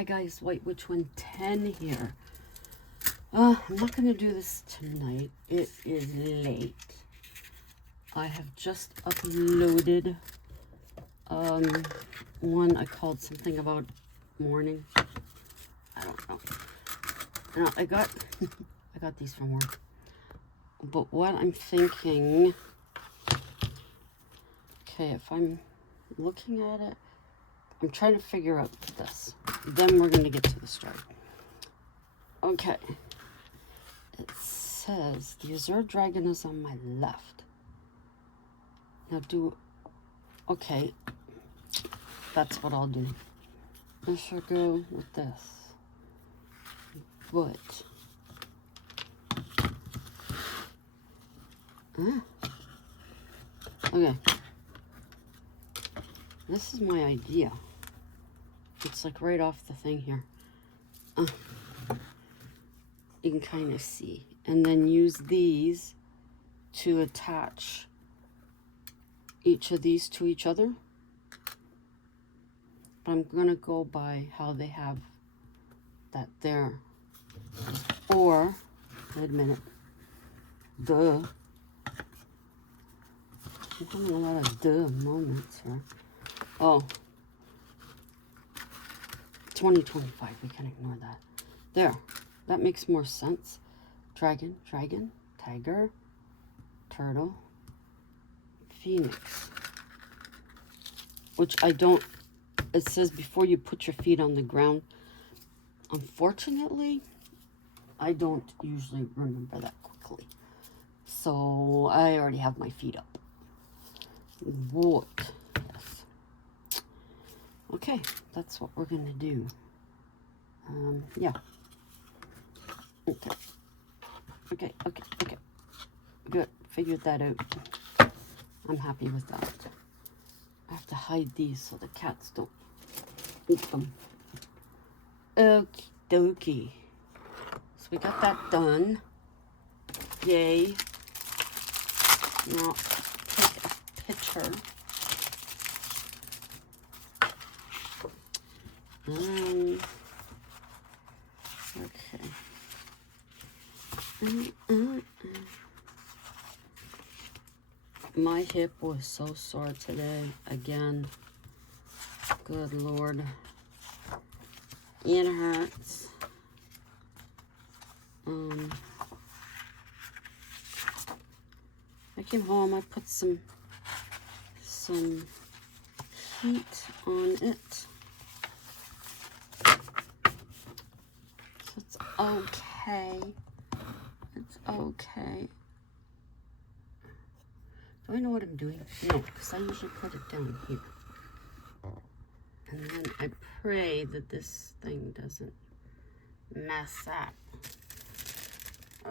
Hi guys, White Witch 110 here. I'm not going to do this tonight. It is late. I have just uploaded one I called something about morning. I don't know. Now I got I got these from work. But what I'm thinking, okay, if I'm looking at it, I'm trying to figure out this. Then we're going to get to the story. Okay. It says the Azure Dragon is on my left. Now okay. That's what I'll do. I should go with this. But okay. This is my idea. It's like right off the thing here. You can kind of see. And then use these to attach each of these to each other. But I'm going to go by how they have that there. Or, wait a minute. Duh. I'm having a lot of duh moments here. Oh. 2025, we can ignore that. There. That makes more sense. Dragon, tiger, turtle, phoenix. Which I don't, it says before you put your feet on the ground. Unfortunately, I don't usually remember that quickly. So I already have my feet up. What? Yes. Okay, that's what we're going to do. Yeah. Okay. Good. Figured that out. I'm happy with that. I have to hide these so the cats don't eat them. Okie dokie. So we got that done. Yay. Now take a picture. Okay. My hip was so sore today again. Good Lord. It hurts. I came home, I put some heat on it. So it's okay. It's okay. Do I know what I'm doing? No, because I usually put it down here. And then I pray that this thing doesn't mess up.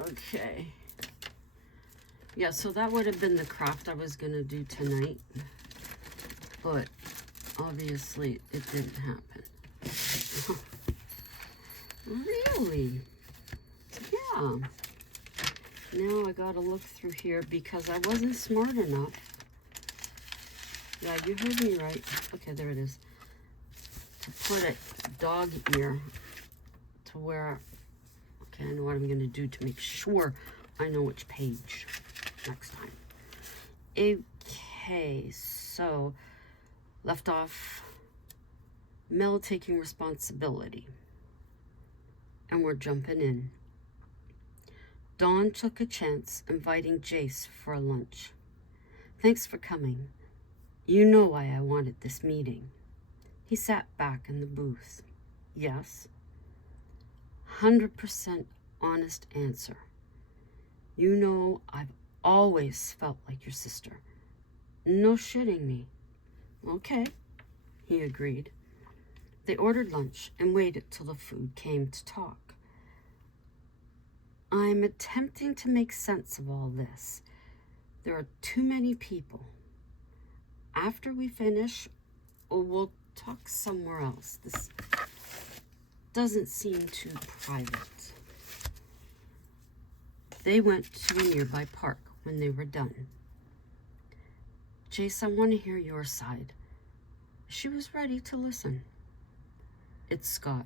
Okay. Yeah, so that would have been the craft I was going to do tonight. But obviously it didn't happen. Really? Yeah. Now I gotta look through here because I wasn't smart enough. Yeah, you heard me right. Okay, there it is. To put a dog ear to where... Okay, I know what I'm gonna do to make sure I know which page next time. Okay, so left off Mel taking responsibility. And we're jumping in. Dawn took a chance inviting Jace for a lunch. Thanks for coming. You know why I wanted this meeting. He sat back in the booth. Yes. 100% honest answer. You know I've always felt like your sister. No shitting me. Okay, he agreed. They ordered lunch and waited till the food came to talk. I'm attempting to make sense of all this. There are too many people. After we finish, we'll talk somewhere else. This doesn't seem too private. They went to a nearby park when they were done. Jace, I want to hear your side. She was ready to listen. It's Scott.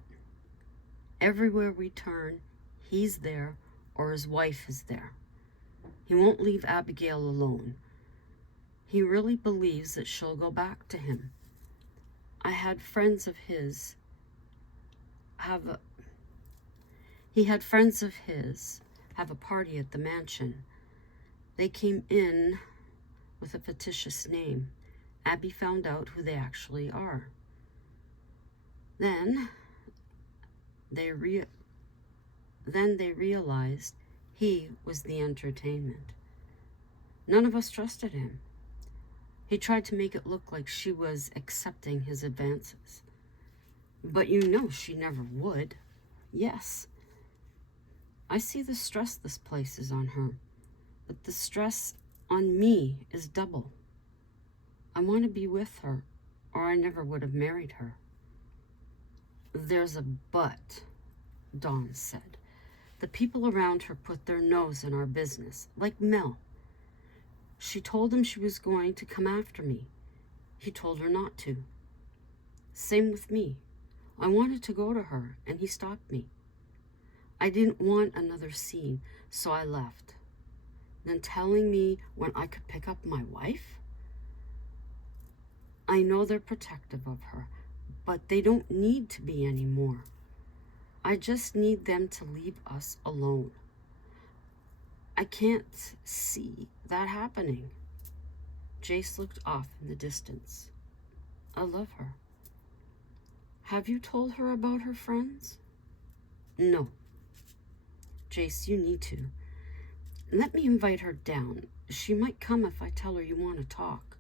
Everywhere we turn, he's there or his wife is there. He won't leave Abigail alone. He really believes that she'll go back to him. I had friends of his he had friends of his have a party at the mansion. They came in with a fictitious name. Abby found out who they actually are. Then they realized he was the entertainment. None of us trusted him. He tried to make it look like she was accepting his advances. But you know she never would. Yes, I see the stress this places on her, but the stress on me is double. I want to be with her, or I never would have married her. There's a but, Dawn said. The people around her put their nose in our business, like Mel. She told him she was going to come after me. He told her not to. Same with me. I wanted to go to her, and he stopped me. I didn't want another scene, so I left. Then telling me when I could pick up my wife? I know they're protective of her, but they don't need to be anymore. I just need them to leave us alone. I can't see that happening. Jace looked off in the distance. I love her. Have you told her about her friends? No. Jace, you need to. Let me invite her down. She might come if I tell her you want to talk.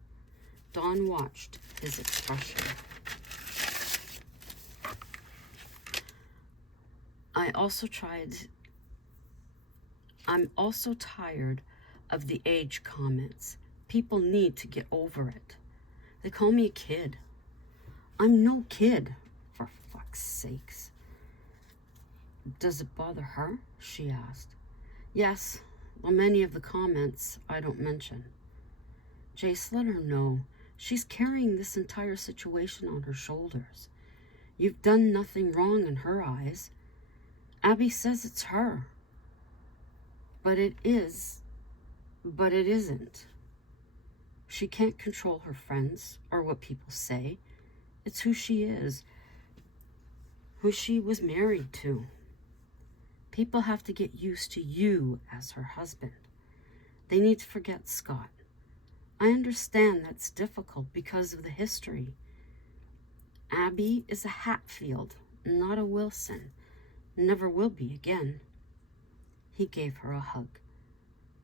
Dawn watched his expression. I'm also tired of the age comments. People need to get over it. They call me a kid. I'm no kid, for fuck's sakes. Does it bother her? She asked. Yes, well, many of the comments I don't mention. Jace, let her know. She's carrying this entire situation on her shoulders. You've done nothing wrong in her eyes. Abby says it's her. But it isn't. She can't control her friends or what people say. It's who she is, who she was married to. People have to get used to you as her husband. They need to forget Scott. I understand that's difficult because of the history. Abby is a Hatfield, not a Wilson. Never will be again. He gave her a hug.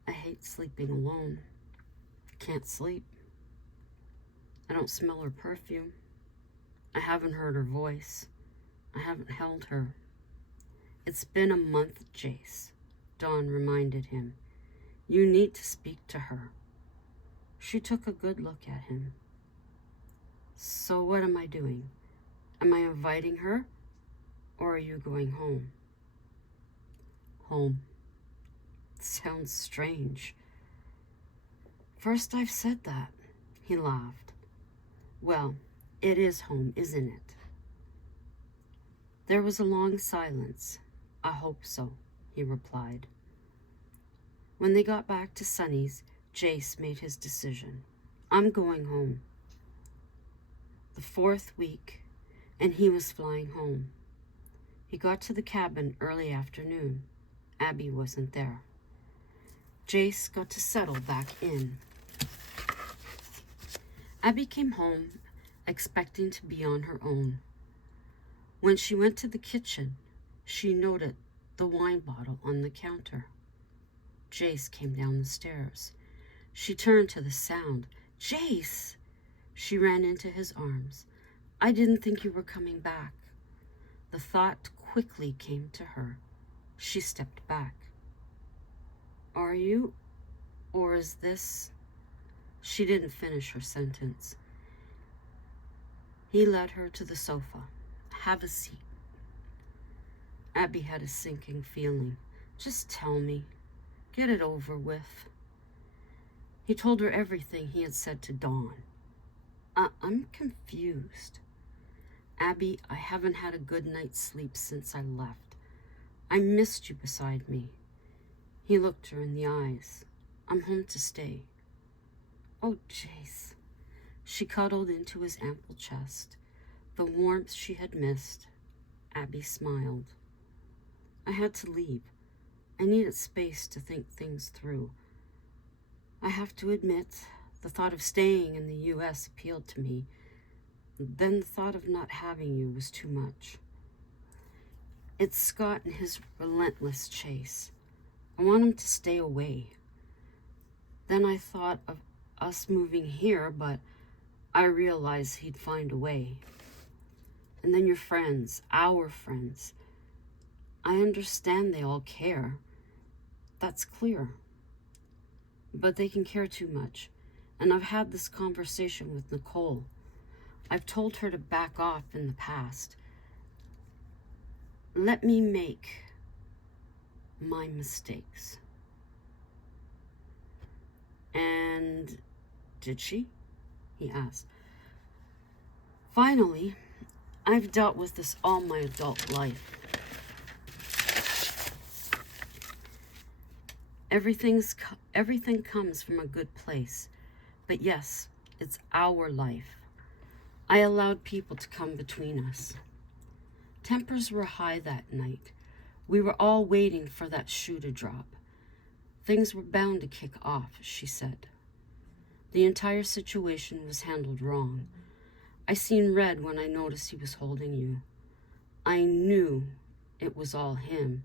I hate sleeping alone. Can't sleep. I don't smell her perfume. I haven't heard her voice. I haven't held her. It's been a month, Jace, Dawn reminded him. You need to speak to her. She took a good look at him. So what am I doing? Am I inviting her, or are you going home? Home. Sounds strange. First I've said that. He laughed. Well, it is home, isn't it? There was a long silence. I hope so, he replied. When they got back to Sunny's, Jace made his decision. I'm going home. The 4th week, and he was flying home. He got to the cabin early afternoon. Abby wasn't there. Jace got to settle back in. Abby came home, expecting to be on her own. When she went to the kitchen, she noted the wine bottle on the counter. Jace came down the stairs. She turned to the sound. Jace! She ran into his arms. I didn't think you were coming back. The thought quickly came to her. She stepped back. Are you? Or is this? She didn't finish her sentence. He led her to the sofa. Have a seat. Abby had a sinking feeling. Just tell me. Get it over with. He told her everything he had said to Dawn. I'm confused. Abby, I haven't had a good night's sleep since I left. I missed you beside me. He looked her in the eyes. I'm home to stay. Oh, Jace. She cuddled into his ample chest, the warmth she had missed. Abby smiled. I had to leave. I needed space to think things through. I have to admit, the thought of staying in the U.S. appealed to me. Then the thought of not having you was too much. It's Scott and his relentless chase. I want him to stay away. Then I thought of us moving here, but I realized he'd find a way. And then your friends, our friends. I understand they all care. That's clear. But they can care too much. And I've had this conversation with Nicole. I've told her to back off in the past. Let me make my mistakes. And did she? He asked. Finally, I've dealt with this all my adult life. Everything comes from a good place. But yes, it's our life. I allowed people to come between us. Tempers were high that night. We were all waiting for that shoe to drop. Things were bound to kick off, she said. The entire situation was handled wrong. I seen red when I noticed he was holding you. I knew it was all him.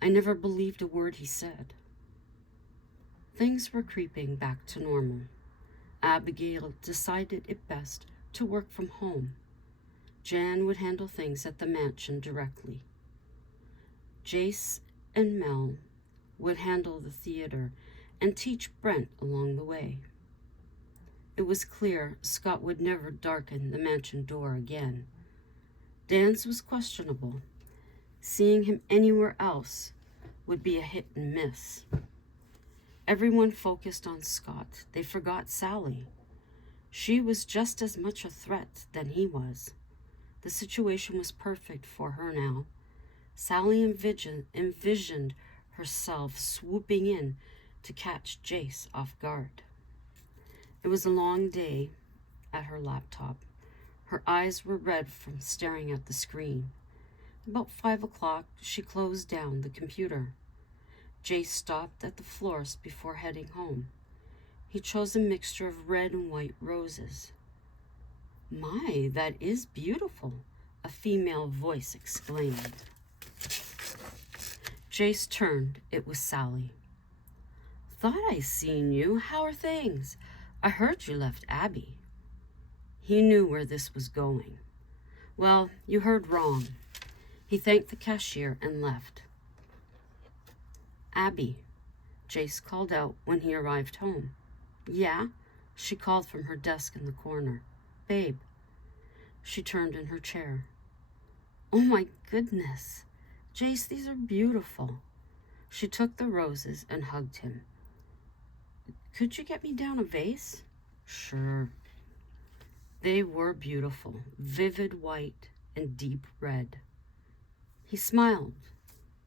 I never believed a word he said. Things were creeping back to normal. Abigail decided it best to work from home. Jan would handle things at the mansion directly. Jace and Mel would handle the theater and teach Brent along the way. It was clear Scott would never darken the mansion door again. Dan's was questionable. Seeing him anywhere else would be a hit and miss. Everyone focused on Scott. They forgot Sally. She was just as much a threat than he was. The situation was perfect for her now. Sally envisioned herself swooping in to catch Jace off guard. It was a long day at her laptop. Her eyes were red from staring at the screen. About 5 o'clock, she closed down the computer. Jace stopped at the florist before heading home. He chose a mixture of red and white roses. My, that is beautiful, a female voice exclaimed. Jace turned. It was Sally. Thought I seen you. How are things? I heard you left Abby. He knew where this was going. Well, you heard wrong. He thanked the cashier and left. Abby, Jace called out when he arrived home. Yeah, she called from her desk in the corner. Babe. She turned in her chair. Oh my goodness. Jace, these are beautiful. She took the roses and hugged him. Could you get me down a vase? Sure. They were beautiful, vivid white and deep red. He smiled.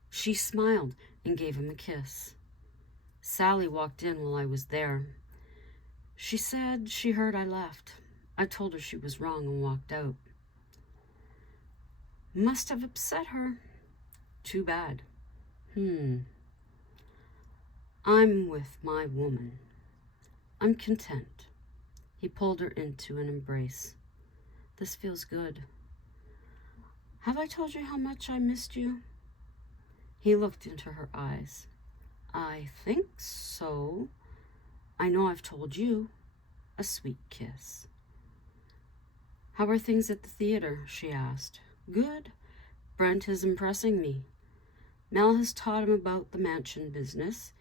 She smiled and gave him a kiss. Sally walked in while I was there. She said she heard I left. I told her she was wrong and walked out. Must have upset her. Too bad. I'm with my woman. I'm content. He pulled her into an embrace. This feels good. Have I told you how much I missed you? He looked into her eyes. I think so. I know I've told you. A sweet kiss. How are things at the theater? She asked. Good. Brent is impressing me. Mel has taught him about the mansion business.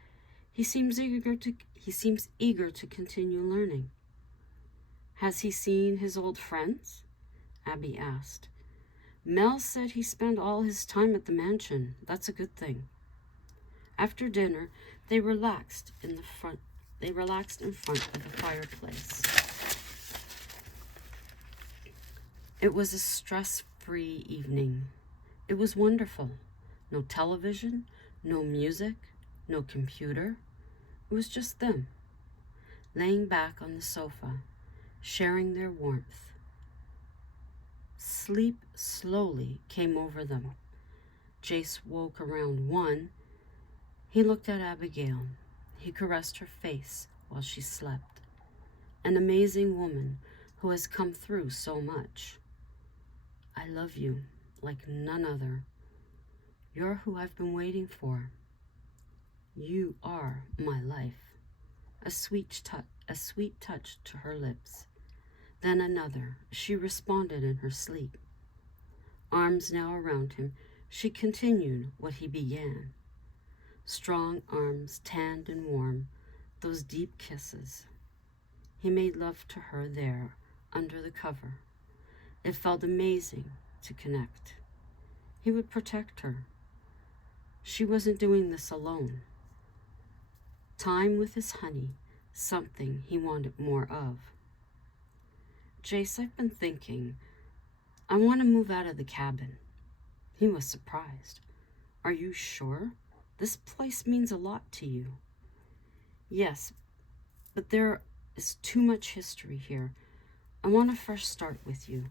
He seems eager to continue learning. Has he seen his old friends? Abby asked. Mel said he spent all his time at the mansion. That's a good thing. After dinner, they relaxed in front of the fireplace. It was a stress-free evening. It was wonderful. No television, no music, no computer. It was just them, laying back on the sofa, sharing their warmth. Sleep slowly came over them. Jace woke around 1. He looked at Abigail. He caressed her face while she slept. An amazing woman who has come through so much. I love you like none other. You're who I've been waiting for. You are my life. A sweet touch to her lips. Then another. She responded in her sleep. Arms now around him, she continued what he began. Strong arms, tanned and warm, those deep kisses. He made love to her there, under the cover. It felt amazing to connect. He would protect her. She wasn't doing this alone. Time with his honey, something he wanted more of. Jace, I've been thinking, I want to move out of the cabin. He was surprised. Are you sure? This place means a lot to you. Yes, but there is too much history here. I want to first start with you.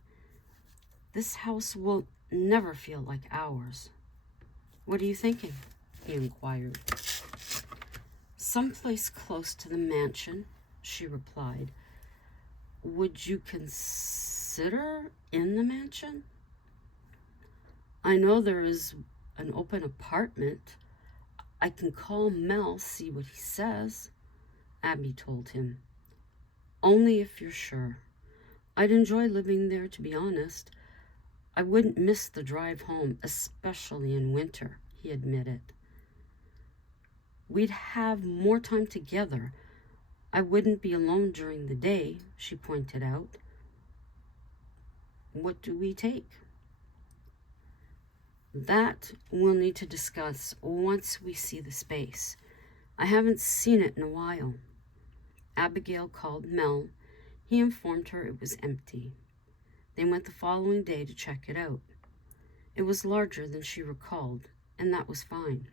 This house will never feel like ours. What are you thinking? He inquired. Someplace close to the mansion, she replied. Would you consider in the mansion? I know there is an open apartment. I can call Mel, see what he says, Abby told him. Only if you're sure. I'd enjoy living there, to be honest. I wouldn't miss the drive home, especially in winter, he admitted. We'd have more time together. I wouldn't be alone during the day, she pointed out. What do we take? That we'll need to discuss once we see the space. I haven't seen it in a while. Abigail called Mel. He informed her it was empty. They went the following day to check it out. It was larger than she recalled, and that was fine.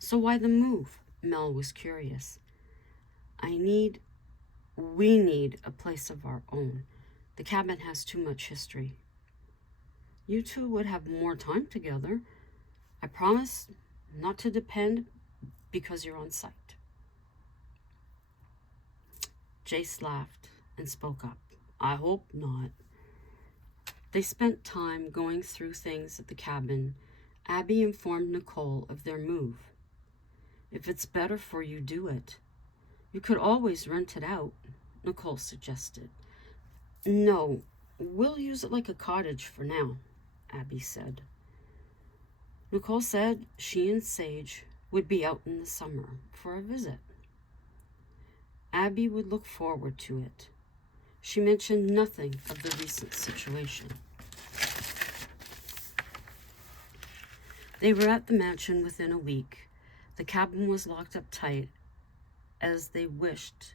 So why the move? Mel was curious. We need a place of our own. The cabin has too much history. You two would have more time together. I promise not to depend because you're on site. Jace laughed and spoke up. I hope not. They spent time going through things at the cabin. Abby informed Nicole of their move. If it's better for you, do it. You could always rent it out, Nicole suggested. No, we'll use it like a cottage for now, Abby said. Nicole said she and Sage would be out in the summer for a visit. Abby would look forward to it. She mentioned nothing of the recent situation. They were at the mansion within a week. The cabin was locked up tight as they wished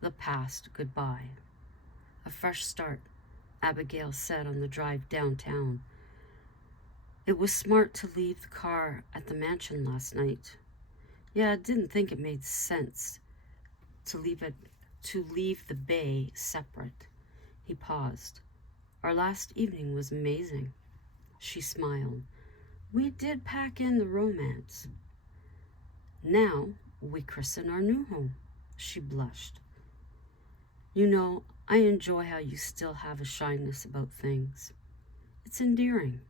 the past goodbye. A fresh start, Abigail said on the drive downtown. It was smart to leave the car at the mansion last night. Yeah, I didn't think it made sense to leave the bay separate. He paused. Our last evening was amazing. She smiled. We did pack in the romance. Now we christen our new home. She blushed. You know, I enjoy how you still have a shyness about things. It's endearing.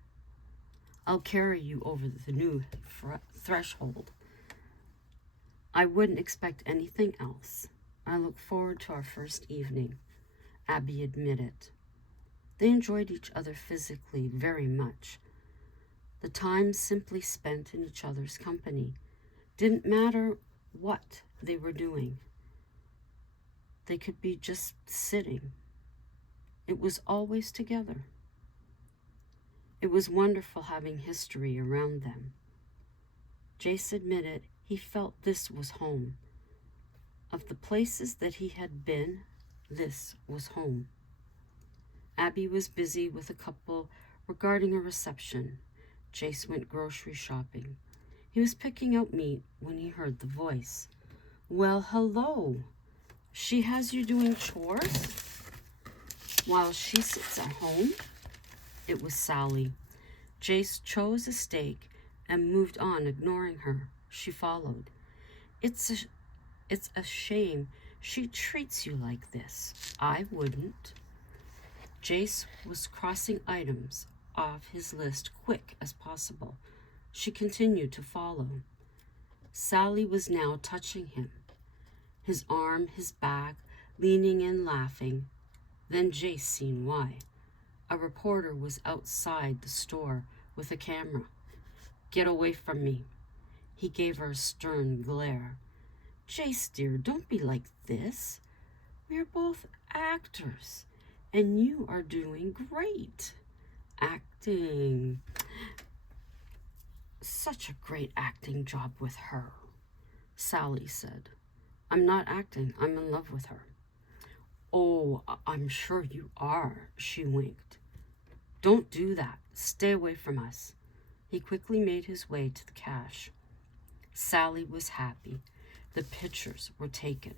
I'll carry you over the new threshold. I wouldn't expect anything else. I look forward to our first evening, Abby admitted. They enjoyed each other physically very much. The time simply spent in each other's company didn't matter what they were doing. They could be just sitting. It was always together. It was wonderful having history around them. Jace admitted he felt this was home. Of the places that he had been, this was home. Abby was busy with a couple regarding a reception. Jace went grocery shopping. He was picking out meat when he heard the voice. Well, hello. She has you doing chores while she sits at home? It was Sally. Jace chose a steak and moved on, ignoring her. She followed. It's a shame she treats you like this. I wouldn't. Jace was crossing items off his list quick as possible. She continued to follow. Sally was now touching him. His arm, his back, leaning in, laughing. Then Jace seen why. A reporter was outside the store with a camera. Get away from me. He gave her a stern glare. Jace, dear, don't be like this. We are both actors, and you are doing great. Acting. Such a great acting job with her, Sally said. I'm not acting. I'm in love with her. Oh, I'm sure you are, she winked. Don't do that. Stay away from us. He quickly made his way to the cash. Sally was happy. The pictures were taken.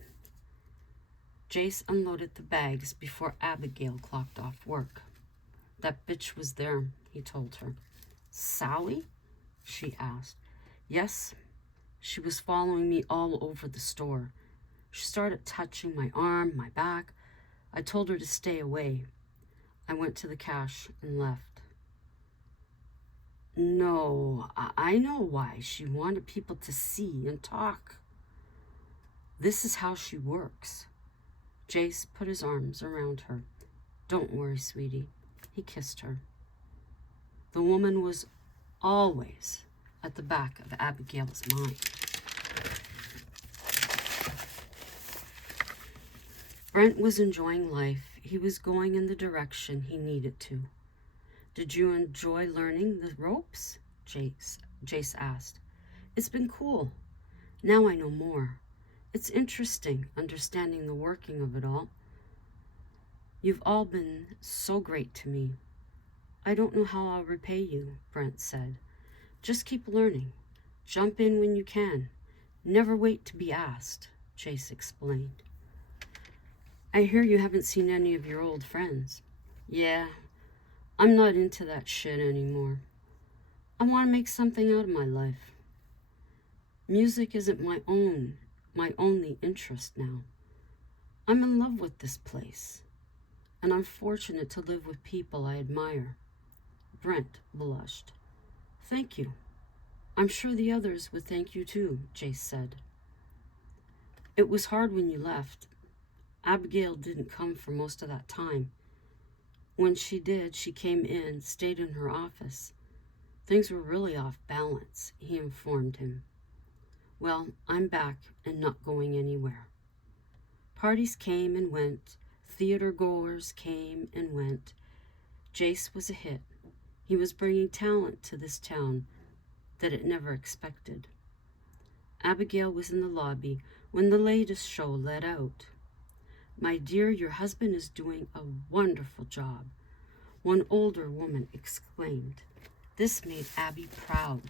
Jace unloaded the bags before Abigail clocked off work. That bitch was there, he told her. Sally? She asked. Yes. She was following me all over the store. She started touching my arm, my back. I told her to stay away. I went to the cash and left. No, I know why. She wanted people to see and talk. This is how she works. Jace put his arms around her. Don't worry, sweetie. He kissed her. The woman was always at the back of Abigail's mind. Brent was enjoying life. He was going in the direction he needed to. Did you enjoy learning the ropes? Jace asked. It's been cool. Now I know more. It's interesting understanding the working of it all. You've all been so great to me. I don't know how I'll repay you, Brent said. Just keep learning. Jump in when you can. Never wait to be asked, Jace explained. I hear you haven't seen any of your old friends. Yeah, I'm not into that shit anymore. I want to make something out of my life. Music isn't my only interest now. I'm in love with this place, and I'm fortunate to live with people I admire. Brent blushed. Thank you. I'm sure the others would thank you too, Jace said. It was hard when you left. Abigail didn't come for most of that time. When she did, she came in, stayed in her office. Things were really off balance, he informed him. Well, I'm back and not going anywhere. Parties came and went. Theater goers came and went. Jace was a hit. He was bringing talent to this town that it never expected. Abigail was in the lobby when the latest show let out. My dear, your husband is doing a wonderful job, one older woman exclaimed. This made Abby proud.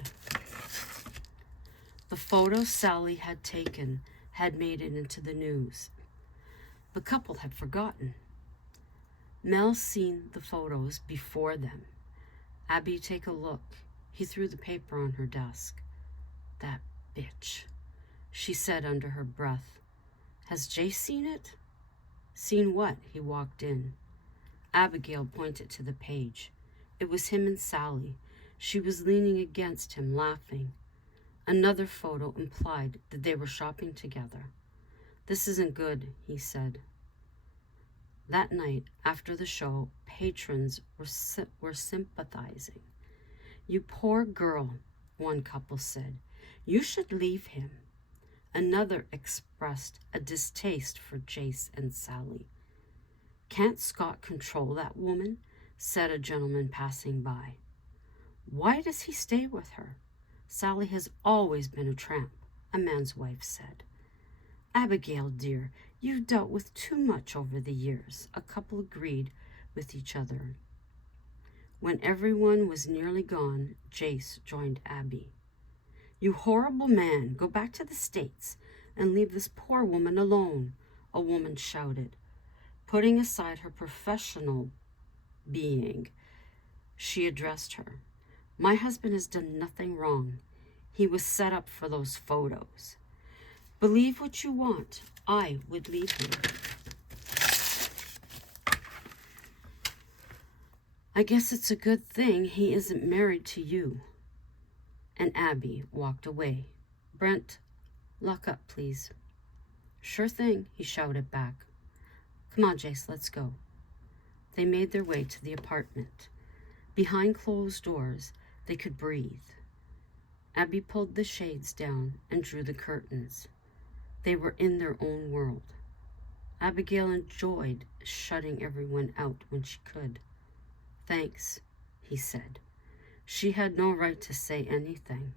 The photo Sally had taken had made it into the news. The couple had forgotten. Mel seen the photos before them. Abby, take a look. He threw the paper on her desk. That bitch, she said under her breath. Has Jace seen it? Seen what? He walked in. Abigail pointed to the page. It was him and Sally. She was leaning against him, laughing. Another photo implied that they were shopping together. This isn't good, he said. That night, after the show, patrons were sympathizing. You poor girl, one couple said. You should leave him. Another expressed a distaste for Jace and Sally. Can't Scott control that woman? Said a gentleman passing by. Why does he stay with her? Sally has always been a tramp, a man's wife said. Abigail, dear, you've dealt with too much over the years, a couple agreed with each other. When everyone was nearly gone, Jace joined Abby. "You horrible man, go back to the States and leave this poor woman alone," a woman shouted. Putting aside her professional being, she addressed her. "My husband has done nothing wrong. He was set up for those photos. Believe what you want. I would leave him." "I guess it's a good thing he isn't married to you." And Abby walked away. "Brent, lock up, please." "Sure thing," he shouted back. "Come on, Jace, let's go." They made their way to the apartment. Behind closed doors, they could breathe. Abby pulled the shades down and drew the curtains. They were in their own world. Abigail enjoyed shutting everyone out when she could. "Thanks," he said. She had no right to say anything,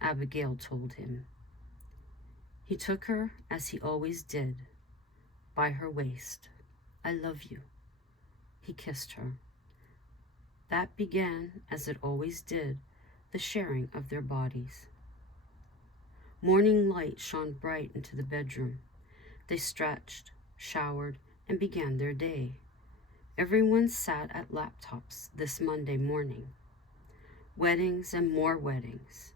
Abigail told him. He took her, as he always did, by her waist. "I love you." He kissed her. That began, as it always did, the sharing of their bodies. Morning light shone bright into the bedroom. They stretched, showered, and began their day. Everyone sat at laptops this Monday morning. Weddings and more weddings.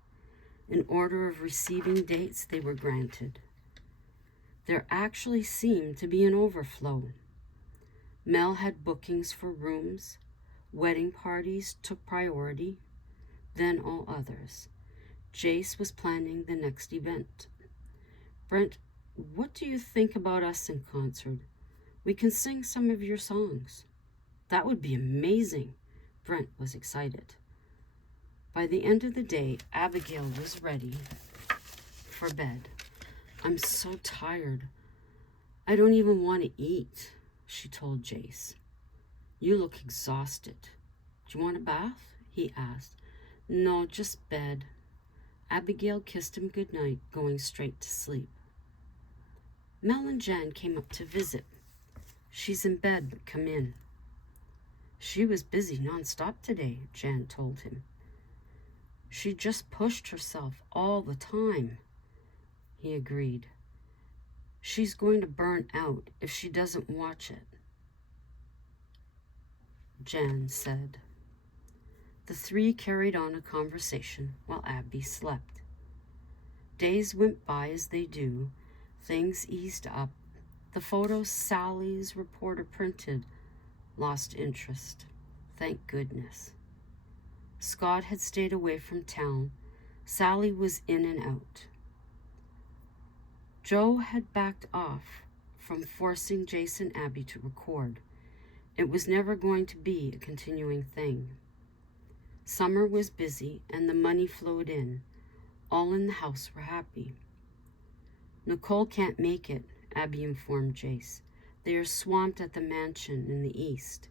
In order of receiving dates they were granted. There actually seemed to be an overflow. Mel had bookings for rooms. Wedding parties took priority, then all others. Jace was planning the next event. "Brent, what do you think about us in concert? We can sing some of your songs." "That would be amazing." Brent was excited. By the end of the day, Abigail was ready for bed. "I'm so tired. I don't even want to eat," she told Jace. "You look exhausted. Do you want a bath?" he asked. "No, just bed." Abigail kissed him goodnight, going straight to sleep. Mel and Jan came up to visit. "She's in bed, but come in." "She was busy nonstop today," Jan told him. "She just pushed herself all the time," he agreed. "She's going to burn out if she doesn't watch it," Jan said. The three carried on a conversation while Abby slept. Days went by as they do. Things eased up. The photos Sally's reporter printed lost interest. Thank goodness. Scott had stayed away from town. Sally was in and out. Joe had backed off from forcing Jason and Abby to record. It was never going to be a continuing thing. Summer was busy and the money flowed in. All in the house were happy. "Nicole can't make it," Abby informed Jace. "They are swamped at the mansion in the east."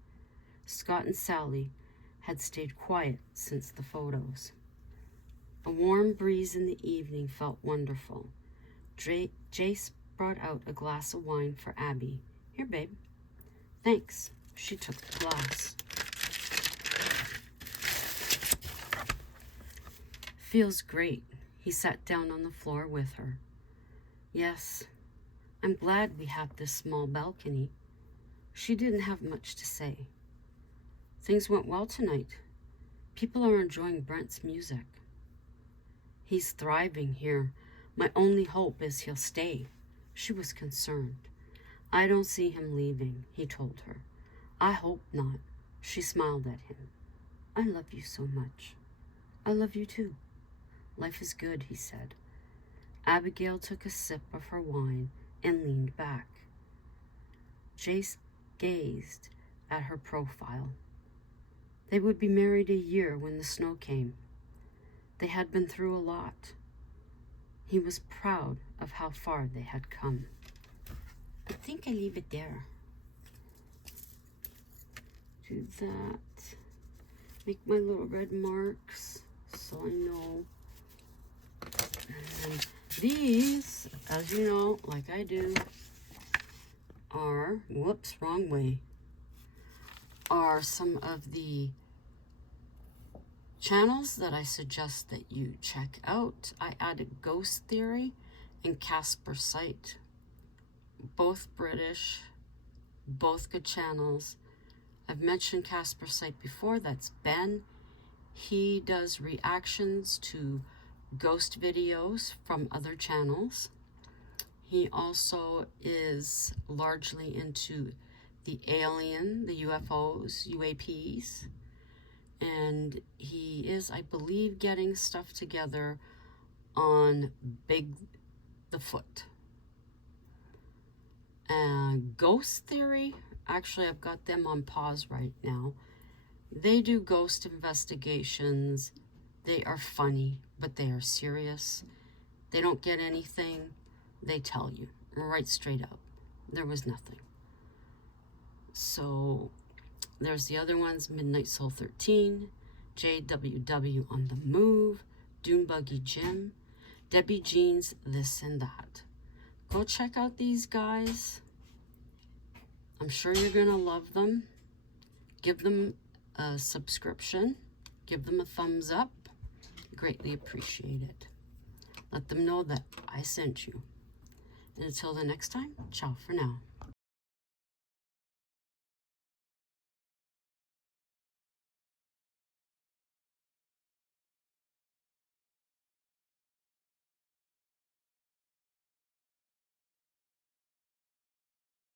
Scott and Sally had stayed quiet since the photos. A warm breeze in the evening felt wonderful. Jace brought out a glass of wine for Abby. "Here, babe." "Thanks." She took the glass. "Feels great." He sat down on the floor with her. "Yes, I'm glad we have this small balcony." She didn't have much to say. "Things went well tonight. People are enjoying Brent's music." "He's thriving here. My only hope is he'll stay." She was concerned. "I don't see him leaving," he told her. "I hope not." She smiled at him. "I love you so much." "I love you too." "Life is good," he said. Abigail took a sip of her wine and leaned back. Jace gazed at her profile. They would be married a year when the snow came. They had been through a lot. He was proud of how far they had come. I think I leave it there. Do that. Make my little red marks so I know. And these, as you know, like I do, are, whoops, wrong way, are some of the Channels that I suggest that you check out, I added Ghost Theory and Casper Sight. Both British, both good channels. I've mentioned Casper Sight before, that's Ben. He does reactions to ghost videos from other channels. He also is largely into the alien, the UFOs, UAPs, and he is, I believe, getting stuff together on Bigfoot. Ghost Theory, actually I've got them on pause right now. They do ghost investigations. They are funny, but they are serious. They don't get anything, they tell you right straight out. There was nothing. So there's the other ones, Midnight Soul 13, JWW on the Move, Dune Buggy Jim, Debbie Jean's This and That. Go check out these guys. I'm sure you're gonna love them. Give them a subscription. Give them a thumbs up. Greatly appreciate it. Let them know that I sent you. And until the next time, ciao for now.